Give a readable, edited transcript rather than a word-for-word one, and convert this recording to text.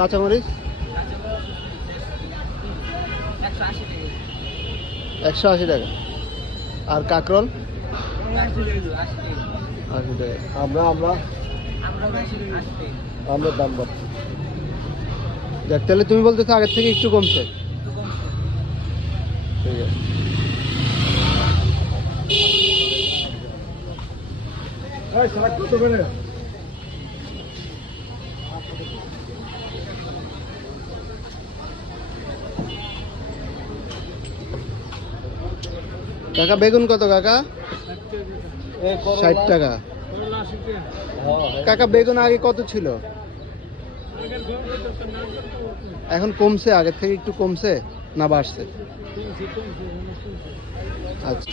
কাঁচামরিচ 180 টাকা। আর কাঁকরোল 80 টাকা। আমরা দাম বাড়ছি। যাক, তাহলে তুমি বলতেছো আগের থেকে একটু কমছে। ঠিক আছে। কাকা বেগুন কত কাকা? 60 টাকা। কাকা বেগুন আগে কত ছিল? এখন কমছে, আগের থেকে একটু কমছে না বাড়ছে? আচ্ছা।